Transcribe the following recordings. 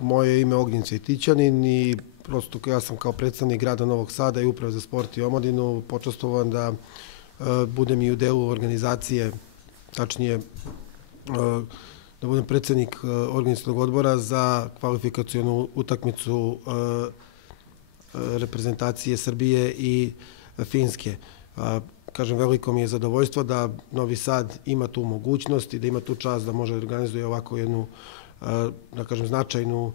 moje ime Ognjen Cvjetićanin i prosto ja sam kao predstavnik grada Novog Sada i Uprave za sport i omladinu počastovan da budem i u delu organizacije, tačnije da budem predsednik organizacionog odbora za kvalifikacionu utakmicu reprezentacije Srbije i Finske. Kažem, veliko mi je zadovoljstvo da Novi Sad ima tu mogućnost i da ima tu čast da može da organizuje ovako jednu, da kažem, značajnu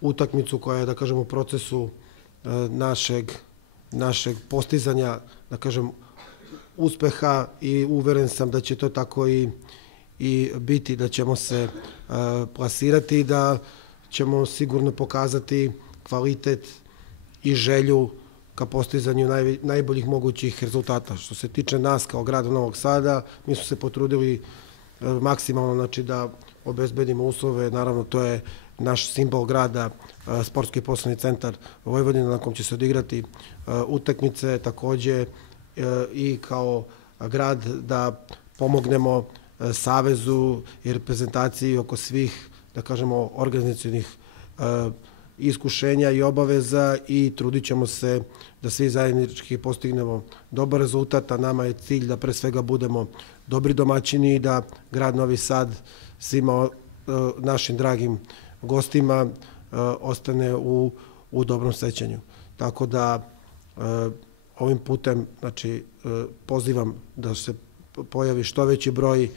utakmicu koja je, da kažem, u procesu našeg postizanja, da kažem, uspeha i uveren sam da će to tako i biti, da ćemo se plasirati i da ćemo sigurno pokazati kvalitet i želju ka postizanju najboljih mogućih rezultata. Što se tiče nas kao grada Novog Sada, mi smo se potrudili maksimalno, znači, da obezbedimo uslove. Naravno, to je naš simbol grada, Sportski poslovni centar Vojvodina, na kom će se odigrati utakmice, takođe i kao grad da pomognemo Savezu i reprezentaciji oko svih, da kažemo, organizacionih iskušenja i obaveza i trudit ćemo se da svi zajednički postignemo dobar rezultat, a nama je cilj da pre svega budemo dobri domaćini i da grad Novi Sad svima našim dragim gostima ostane u dobrom sećanju. Tako da ovim putem, znači, pozivam da se pojavi što veći broj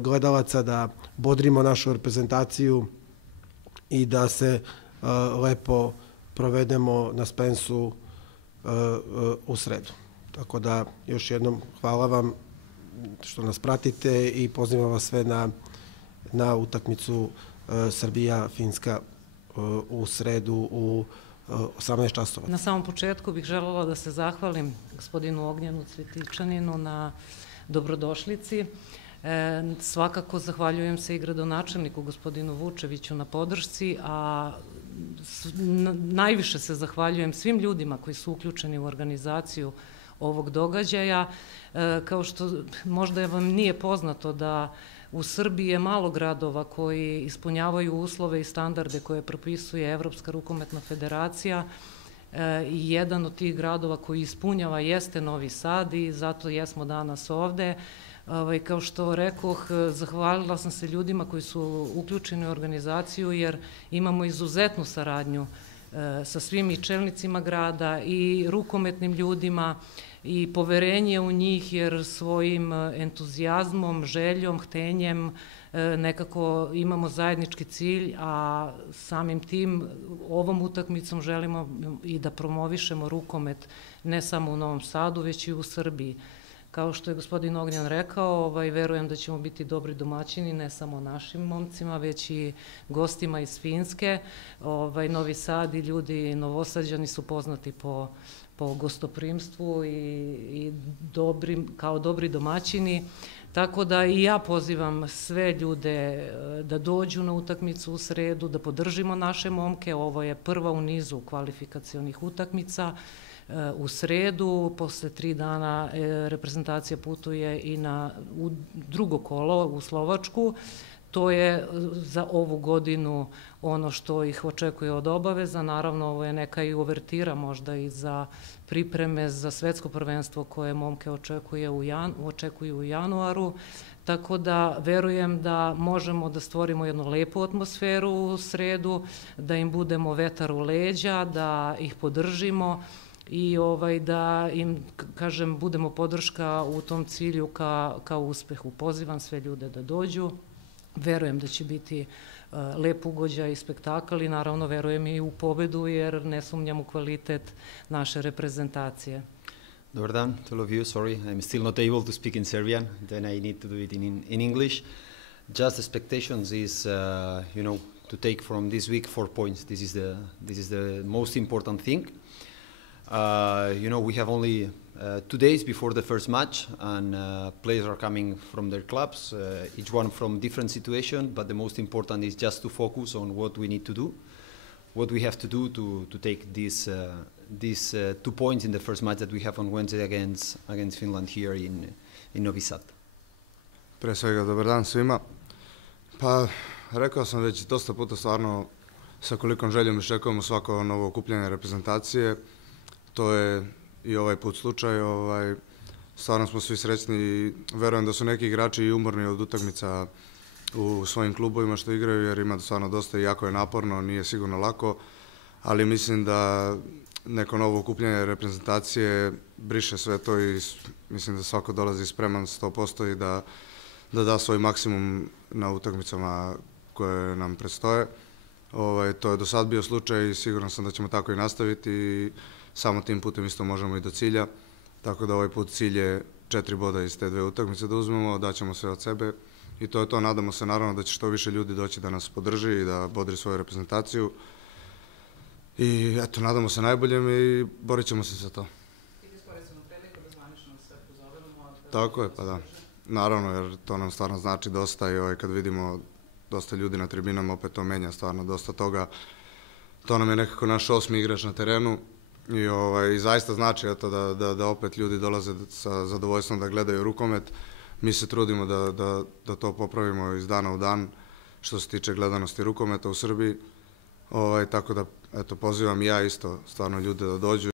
gledalaca, da bodrimo našu reprezentaciju i da se lepo provedemo na Spensu u sredu. Tako da, još jednom hvala vam što nas pratite i pozivam vas sve na utakmicu Srbija-Finska u sredu u 18 časova. Na samom početku bih želela da se zahvalim gospodinu Ognjenu Cvjetićaninu na dobrodošlici. Svakako zahvaljujem se i gradonačelniku gospodinu Vučeviću na podršci, a najviše se zahvaljujem svim ljudima koji su uključeni u organizaciju ovog događaja. Kao što možda vam nije poznato da u Srbiji je malo gradova koji ispunjavaju uslove i standarde koje propisuje Evropska rukometna federacija i jedan od tih gradova koji ispunjava jeste Novi Sad i zato jesmo danas ovde. Kao što rekoh, zahvalila sam se ljudima koji su uključeni u organizaciju jer imamo izuzetnu saradnju sa svim i čelnicima grada i rukometnim ljudima i poverenje u njih jer svojim entuzijazmom, željom, htenjem nekako imamo zajednički cilj, a samim tim ovom utakmicom želimo i da promovišemo rukomet ne samo u Novom Sadu, već i u Srbiji. Kao što je gospodin Ognjen rekao, verujem da ćemo biti dobri domaćini ne samo našim momcima, već i gostima iz Finske. Novi Sad i ljudi Novosađani su poznati po gostoprimstvu i kao dobri domaćini. Tako da i ja pozivam sve ljude da dođu na utakmicu u sredu, da podržimo naše momke. Ovo je prva u nizu kvalifikacionih utakmica. U sredu, posle 3 dana, reprezentacija putuje i u drugo kolo u Slovačku. To je za ovu godinu ono što ih očekuje od obaveza. Naravno, ovo je neka i uvertira možda i za pripreme za svetsko prvenstvo koje momke očekuju u januaru. Tako da verujem da možemo da stvorimo jednu lepu atmosferu u sredu, da im budemo vetar u leđa, da ih podržimo i da im, kažem, budemo podrška u tom cilju ka uspehu. Pozivam sve ljude da dođu. Verujem da će biti lep ugođaj i spektakl i naravno verujem i u pobedu jer ne sumnjam u kvalitet naše reprezentacije. Dobar dan to all of you. Sorry, I'm still not able to speak in Serbian. Then I need to do it in English. Just expectations is, to take from this week 4 points. This is the most important thing. We have only 2 days before the first match, and players are coming from their clubs, each one from different situation, but the most important is just to focus on what we need to do, what we have to do to take these 2 points in the first match that we have on Wednesday against Finland here in Novi Sad. Pre svega, dobar dan svima. Pa, rekao sam već dosta puta stvarno sa kolikom željom iščekujemo svako novo okupljanje reprezentacije. To je i ovaj put slučaj. Stvarno smo svi srećni i verujem da su neki igrači i umorni od utakmica u svojim klubovima što igraju, jer ima stvarno dosta i jako je naporno, nije sigurno lako, ali mislim da neko novo okupljanje reprezentacije briše sve to i mislim da svako dolazi spreman 100% i da svoj maksimum na utakmicama koje nam predstoje. To je do sad bio slučaj i siguran sam da ćemo tako i nastaviti i samo tim putem isto možemo i do cilja. Tako da ovaj put cilj je 4 boda iz te 2 utakmice da uzmemo, daćemo sve od sebe i to je to. Nadamo se naravno da će što više ljudi doći da nas podrži i da bodri svoju reprezentaciju. I eto, nadamo se najboljem i borit ćemo se za to. Tako je, pa da. Naravno, jer to nam stvarno znači dosta i kad vidimo dosta ljudi na tribinama, opet to menja stvarno dosta toga. To nam je nekako naš 8. igrač na terenu i zaista znači da opet ljudi dolaze sa zadovoljstvom da gledaju rukomet. Mi se trudimo da to popravimo iz dana u dan što se tiče gledanosti rukometa u Srbiji. Tako da, eto, pozivam i ja isto stvarno ljude da dođu.